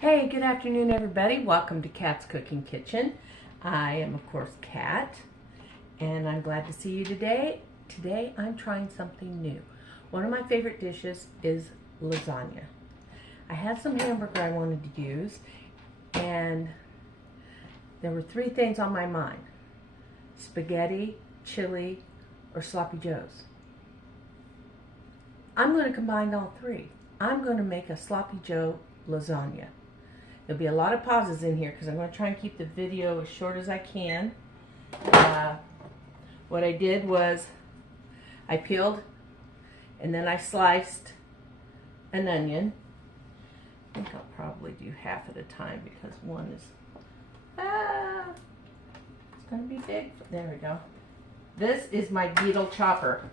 Hey, good afternoon everybody. Welcome to Kat's Cooking Kitchen. I am of course Kat, and I'm glad to see you today. Today I'm trying something new. One of my favorite dishes is lasagna. I had some hamburger I wanted to use, and there were three things on my mind: spaghetti, chili, or sloppy joes. I'm going to combine all three. I'm going to make a sloppy joe lasagna. There'll be a lot of pauses in here because I'm going to try and keep the video as short as I can. What I did was I peeled and then I sliced an onion. I think I'll probably do half at a time because one is, it's going to be big. There we go. This is my beetle chopper.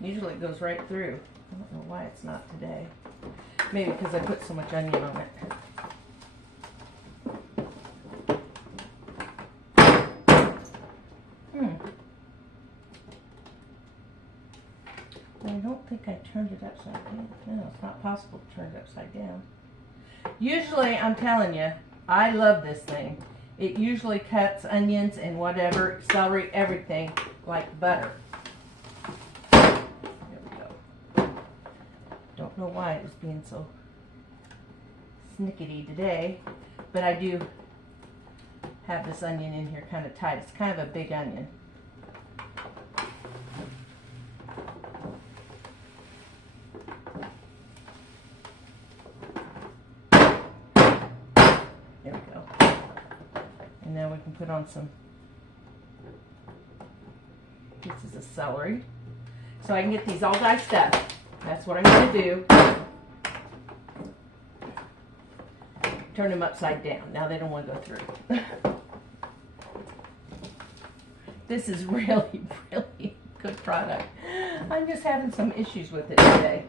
Usually it goes right through. I don't know why it's not today. Maybe because I put so much onion on it. I don't think I turned it upside down. No, it's not possible to turn it upside down. Usually, I'm telling you, I love this thing. It usually cuts onions and whatever, celery, everything like butter. Don't know why it was being so snickety today, but I do have this onion in here kind of tight. It's kind of a big onion. There we go. And now we can put on some pieces of celery so I can get these all diced up. That's what I'm going to do. Turn them upside down. Now they don't want to go through. This is really, really good product. I'm just having some issues with it today.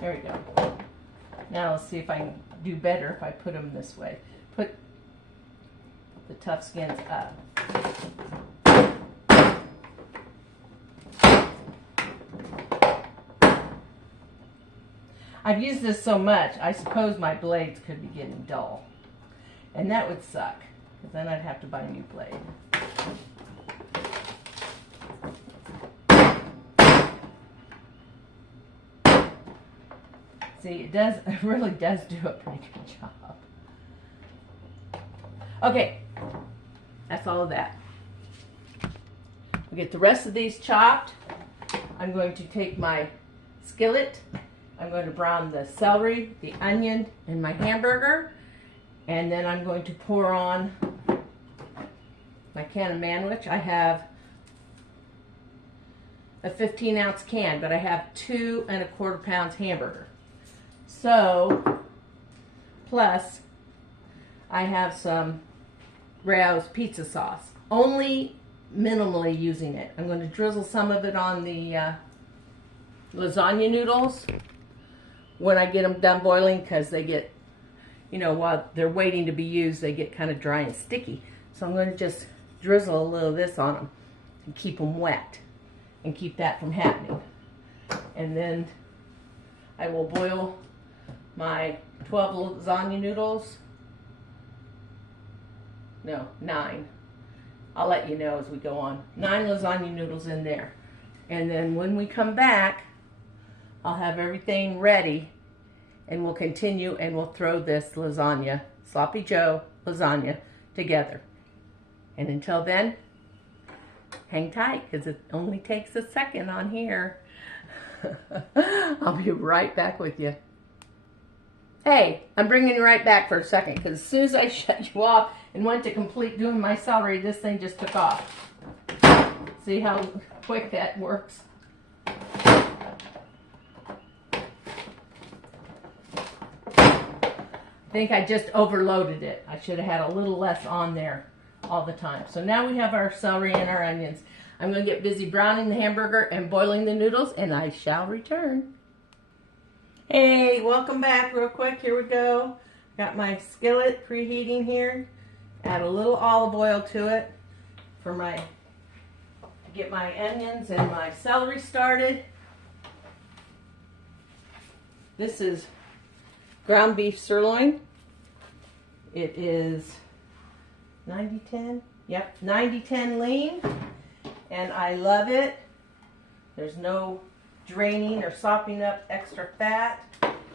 There we go. Now let's see if I can do better if I put them this way. Put the tough skins up. I've used this so much, I suppose my blades could be getting dull. And that would suck, because then I'd have to buy a new blade. See, it really does do a pretty good job. Okay, that's all of that. We get the rest of these chopped. I'm going to take my skillet. I'm going to brown the celery, the onion, and my hamburger. And then I'm going to pour on my can of Manwich. I have a 15-ounce can, but I have 2 1/4 pounds hamburger. So, plus, I have some Rao's pizza sauce. Only minimally using it. I'm going to drizzle some of it on the lasagna noodles when I get them done boiling, because they get, you know, while they're waiting to be used, they get kind of dry and sticky. So I'm going to just drizzle a little of this on them and keep them wet and keep that from happening. And then I will boil my 12 lasagna noodles. No, 9. I'll let you know as we go on. 9 lasagna noodles in there. And then when we come back, I'll have everything ready, and we'll continue, and we'll throw this lasagna, sloppy joe lasagna, together. And until then, hang tight, because it only takes a second on here. I'll be right back with you. Hey, I'm bringing you right back for a second, because as soon as I shut you off and went to complete doing my celery, this thing just took off. See how quick that works? I think I just overloaded it. I should have had a little less on there all the time. So now we have our celery and our onions. I'm going to get busy browning the hamburger and boiling the noodles, and I shall return. Hey, welcome back real quick. Here we go. Got my skillet preheating here. Add a little olive oil to it for to get my onions and my celery started. This is ground beef sirloin. It is 90-10. Yep, 90-10 lean. And I love it. There's no draining or sopping up extra fat,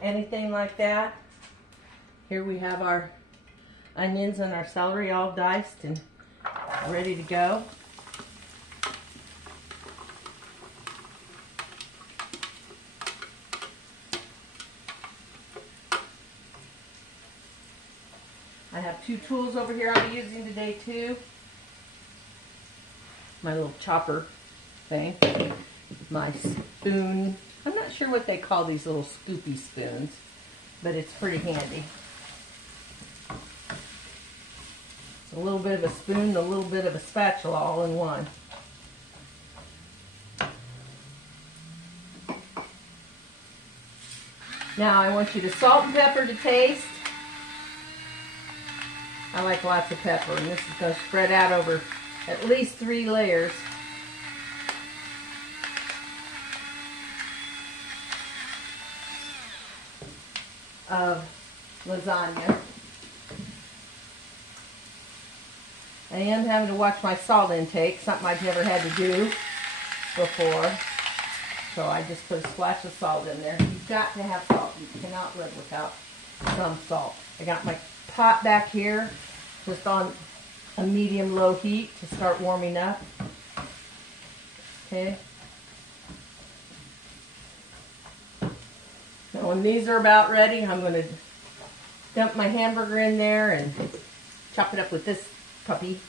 anything like that. Here we have our onions and our celery all diced and ready to go. I have two tools over here I'll be using today too. My little chopper thing. My spoon. I'm not sure what they call these little scoopy spoons, but it's pretty handy. It's a little bit of a spoon and a little bit of a spatula all in one. Now I want you to salt and pepper to taste. I like lots of pepper, and this is going to spread out over at least 3 layers. Of lasagna. I am having to watch my salt intake, something I've never had to do before. So I just put a splash of salt in there. You've got to have salt. You cannot live without some salt. I got my pot back here, just on a medium-low heat to start warming up. Okay. Now when these are about ready, I'm going to dump my hamburger in there and chop it up with this puppy.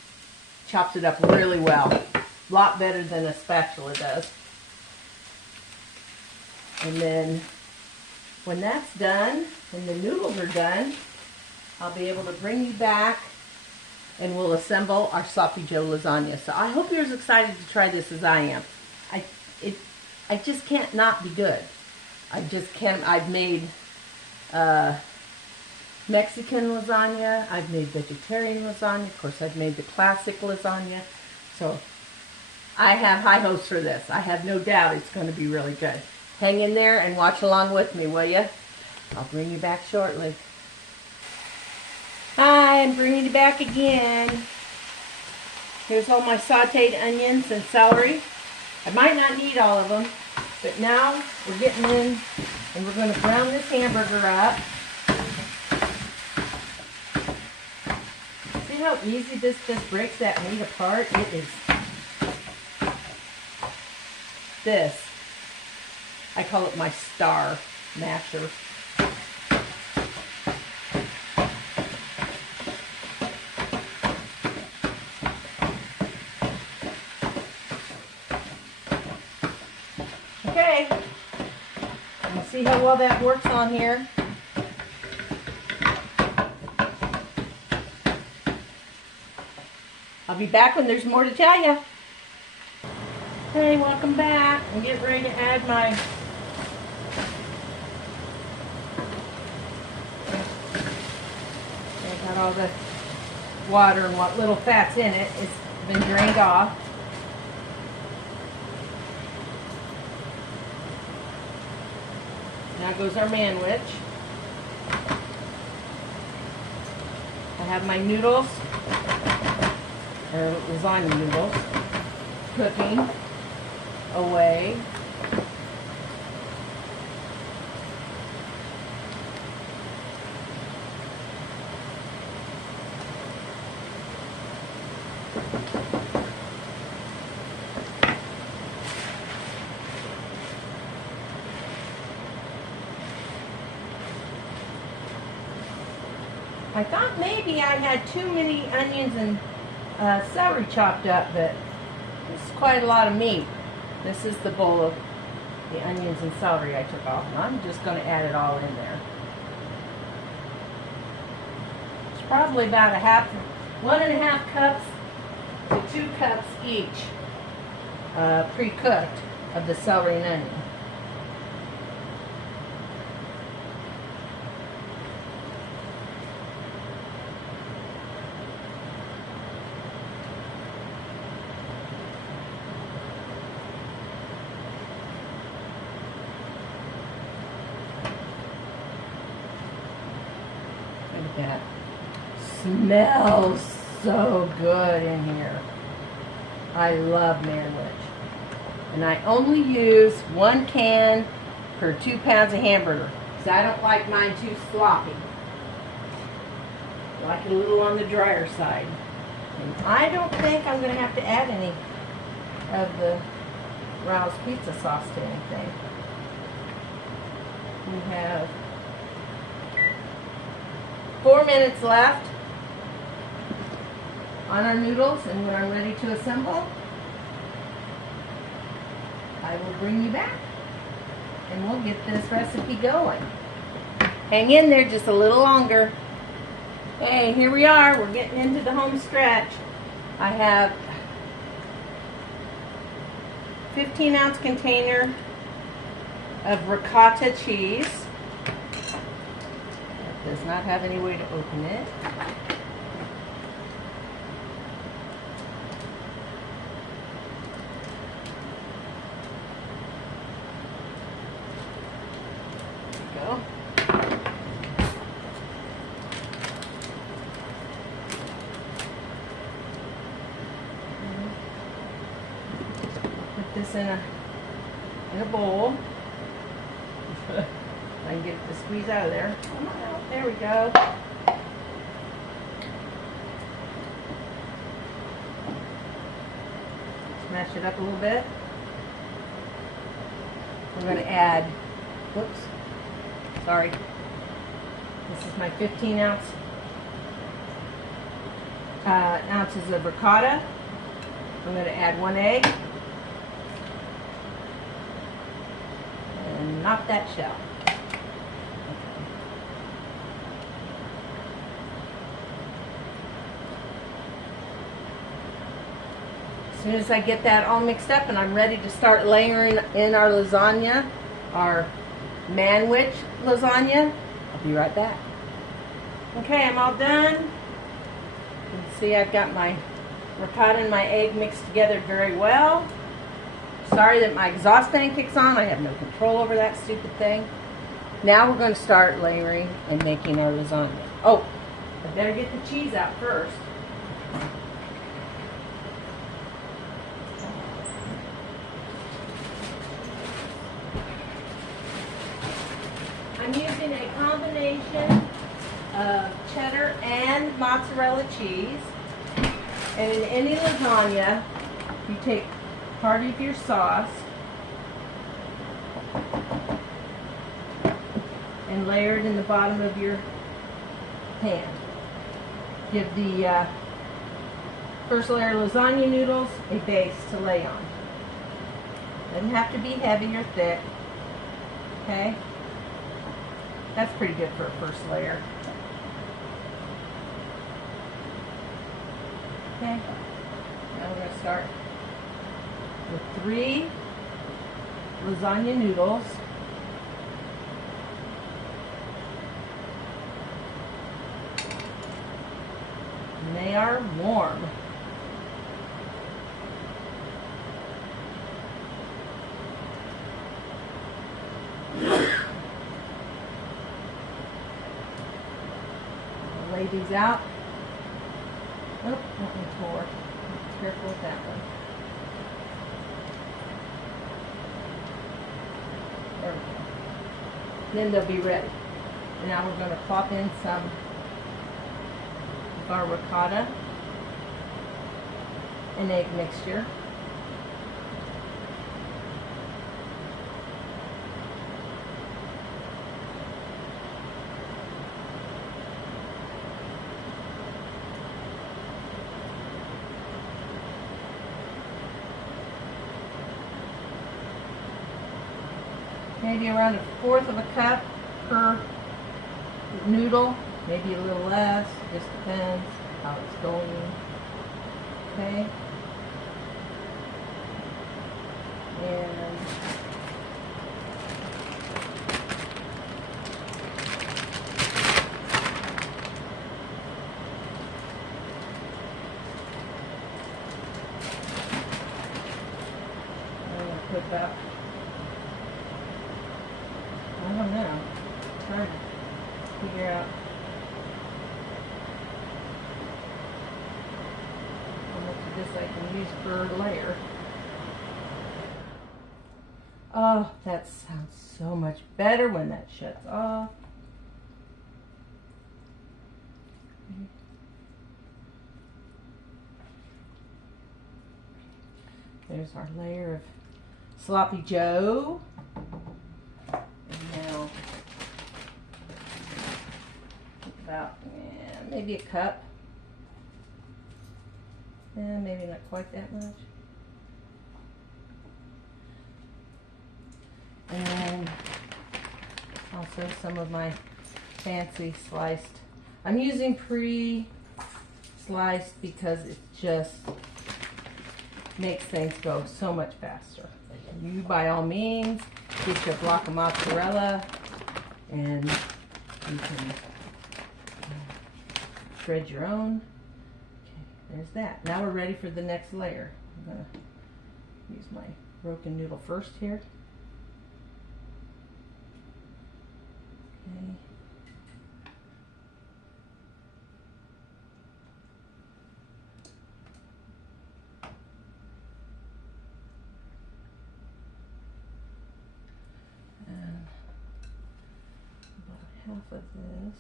Chops it up really well. A lot better than a spatula does. And then when that's done, and the noodles are done, I'll be able to bring you back and we'll assemble our sloppy Joe lasagna. So I hope you're as excited to try this as I am. I just can't not be good. I just can't. I've made Mexican lasagna. I've made vegetarian lasagna. Of course, I've made the classic lasagna. So I have high hopes for this. I have no doubt it's going to be really good. Hang in there and watch along with me, will you? I'll bring you back shortly. Hi, I'm bringing you back again. Here's all my sauteed onions and celery. I might not need all of them. But now we're getting in and we're going to brown this hamburger up. See how easy this just breaks that meat apart? It is. This, I call it my star masher. Okay, and see how well that works on here. I'll be back when there's more to tell you. Hey, welcome back. I'm getting ready to add my I got all the water and what little fat's in it. It's been drained off. Now goes our Manwich. I have my noodles, or lasagna noodles, cooking away. I thought maybe I had too many onions and celery chopped up, but it's quite a lot of meat. This is the bowl of the onions and celery I took off, and I'm just going to add it all in there. It's probably about 1.5 cups to 2 cups each pre-cooked of the celery and onion. that. Smells so good in here. I love Manwich. And I only use 1 can per 2 pounds of hamburger. Because I don't like mine too sloppy. I like it a little on the drier side. And I don't think I'm going to have to add any of the Rouse pizza sauce to anything. We have 4 minutes left on our noodles, and when I'm ready to assemble, I will bring you back and we'll get this recipe going. Hang in there just a little longer. Hey, here we are. We're getting into the home stretch. I have 15-ounce container of ricotta cheese. It does not have any way to open it. Go. Put this in a bowl. I can get it to squeeze out of there. Come on out. There we go. Smash it up a little bit. We're going to add, whoops, sorry. This is my 15 ounces of ricotta. I'm going to add 1 egg. And knock that shell. As soon as I get that all mixed up and I'm ready to start layering in our lasagna, our Manwich lasagna, I'll be right back. Okay, I'm all done. You can see I've got my ricotta and my egg mixed together very well. Sorry that my exhaust fan kicks on. I have no control over that stupid thing. Now we're going to start layering and making our lasagna. Oh, I better get the cheese out first. I'm using a combination of cheddar and mozzarella cheese. And in any lasagna, you take part of your sauce and layer it in the bottom of your pan. Give the first layer of lasagna noodles a base to lay on. Doesn't have to be heavy or thick. Okay? That's pretty good for a first layer. Okay? Now we're going to start with 3 lasagna noodles. And they are warm. I'll lay these out. Oh, that one's more. Be careful with that one. There we go. Then they'll be ready. And now we're going to plop in some of our ricotta and egg mixture. Maybe around 1/4 of a cup per noodle, maybe a little less, just depends how it's going. Okay. And I'm going to put about, I don't know, trying to figure out use for a layer. Oh, that sounds so much better when that shuts off. There's our layer of sloppy Joe. And now, about maybe a cup. And maybe not quite that much. And then also some of my fancy sliced. I'm using pre-sliced because it just makes things go so much faster. You, by all means, get your block of mozzarella and you can shred your own. Okay, there's that. Now we're ready for the next layer. I'm going to use my broken noodle first here. Okay. And about half of this.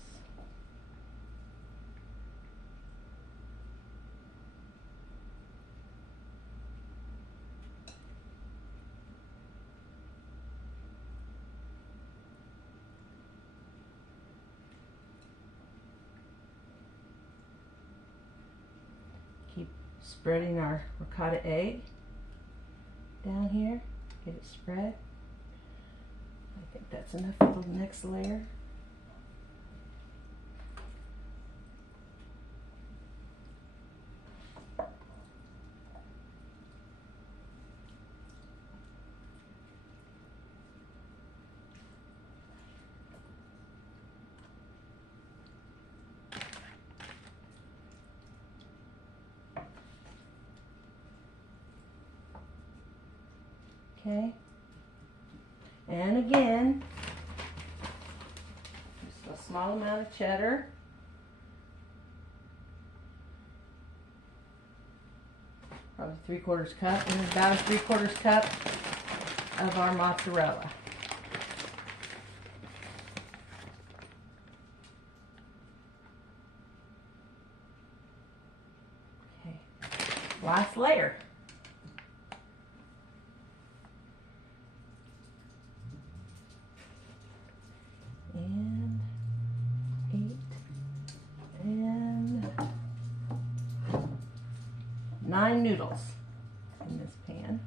Keep spreading our ricotta egg down here. Get it spread. I think that's enough for the next layer. Okay, and again, just a small amount of cheddar. Probably 3/4 cup, and about a 3/4 cup of our mozzarella. Okay, last layer. And 8 and 9 noodles in this pan.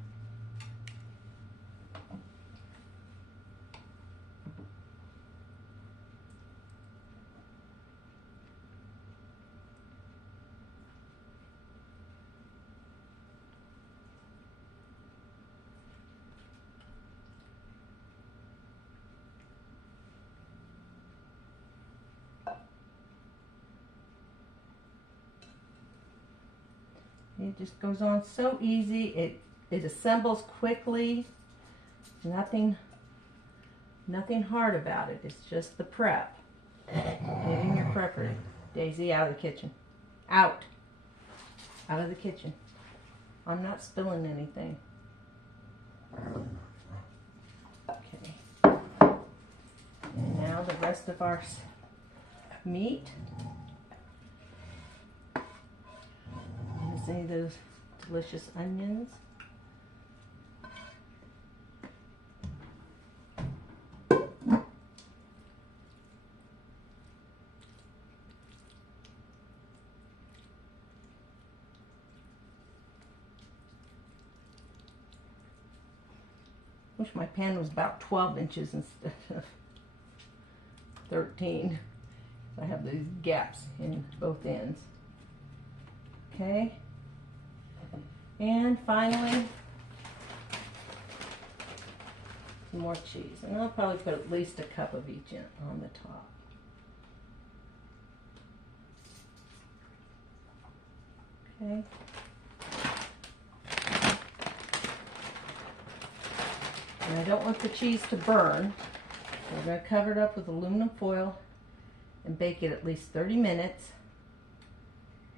It just goes on so easy. It assembles quickly. Nothing hard about it. It's just the prep. Getting your prep ready. Daisy, out of the kitchen. Out. Out of the kitchen. I'm not spilling anything. Okay. And now the rest of our meat. Any of those delicious onions. Wish my pan was about 12 inches instead of 13. I have these gaps in both ends. Okay. And finally, some more cheese. And I'll probably put at least a cup of each in on the top. Okay. And I don't want the cheese to burn. So we're going to cover it up with aluminum foil and bake it at least 30 minutes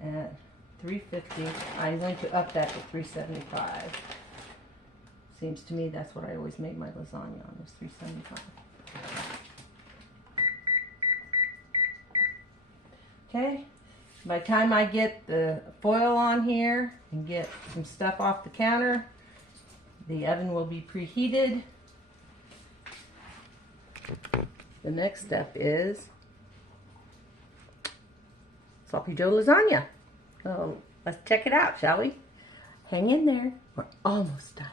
at 350. I'm going to up that to 375. Seems to me that's what I always made my lasagna on, was 375. Okay, by the time I get the foil on here and get some stuff off the counter, the oven will be preheated. The next step is Sloppy Joe lasagna. So let's check it out, shall we? Hang in there. We're almost done.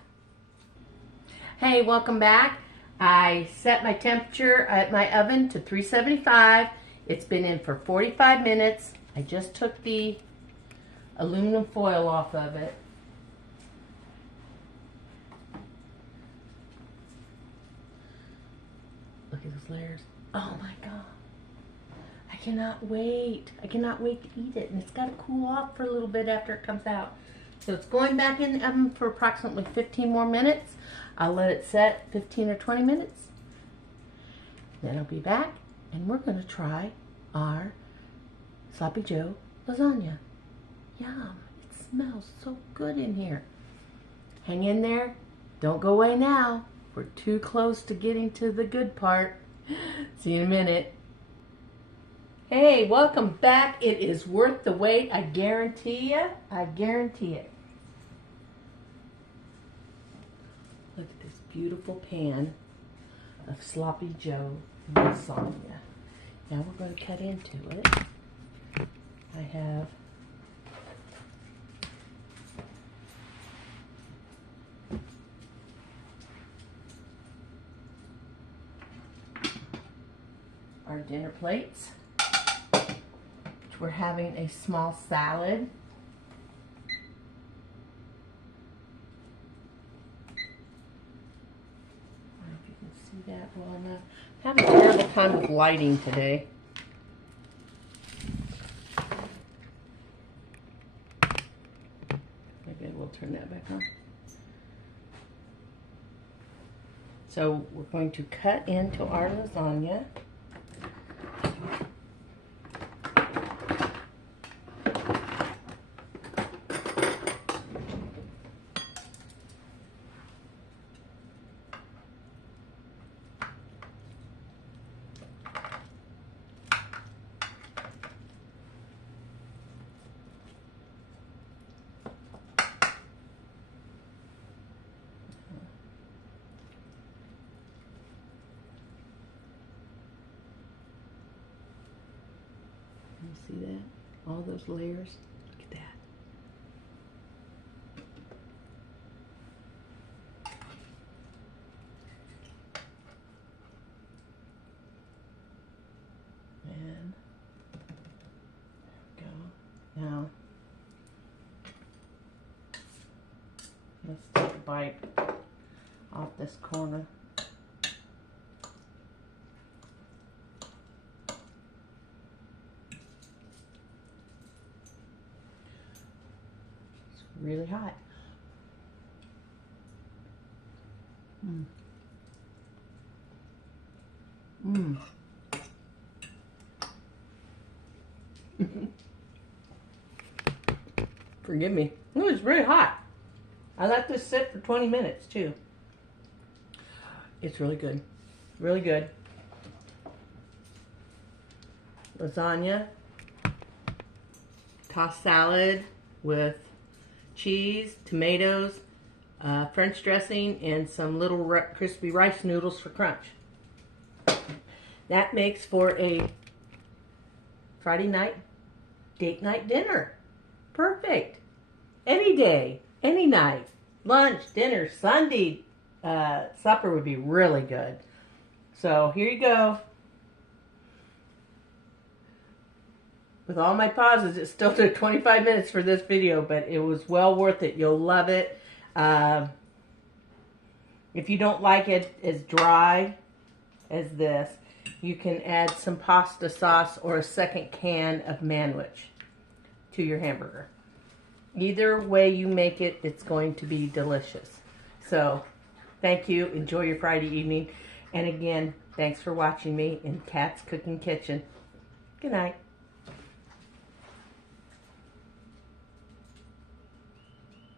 Hey, welcome back. I set my temperature at my oven to 375. It's been in for 45 minutes. I just took the aluminum foil off of it. Look at those layers. Oh my God. I cannot wait. I cannot wait to eat it. And it's got to cool off for a little bit after it comes out. So it's going back in the oven for approximately 15 more minutes. I'll let it set 15 or 20 minutes. Then I'll be back and we're going to try our Sloppy Joe lasagna. Yum. It smells so good in here. Hang in there. Don't go away now. We're too close to getting to the good part. See you in a minute. Hey, welcome back. It is worth the wait. I guarantee you. I guarantee it. Look at this beautiful pan of Sloppy Joe lasagna. Now we're going to cut into it. I have our dinner plates, which we're having a small salad. I don't know if you can see that well enough. I'm having a terrible time with lighting today. Maybe we'll turn that back on. So we're going to cut into our lasagna. You see that? All those layers? Look at that. And there we go. Now, let's take a bite off this corner. Really hot. Forgive me. Ooh, it's really hot. I let this sit for 20 minutes too. It's really good. Really good. Lasagna. Tossed salad with cheese, tomatoes, French dressing, and some little crispy rice noodles for crunch. That makes for a Friday night date night dinner. Perfect. Any day, any night. Lunch, dinner, Sunday, supper would be really good. So here you go. With all my pauses, it still took 25 minutes for this video, but it was well worth it. You'll love it. If you don't like it as dry as this, you can add some pasta sauce or a second can of Manwich to your hamburger. Either way you make it, it's going to be delicious. So, thank you. Enjoy your Friday evening. And again, thanks for watching me in Kat's Cooking Kitchen. Good night.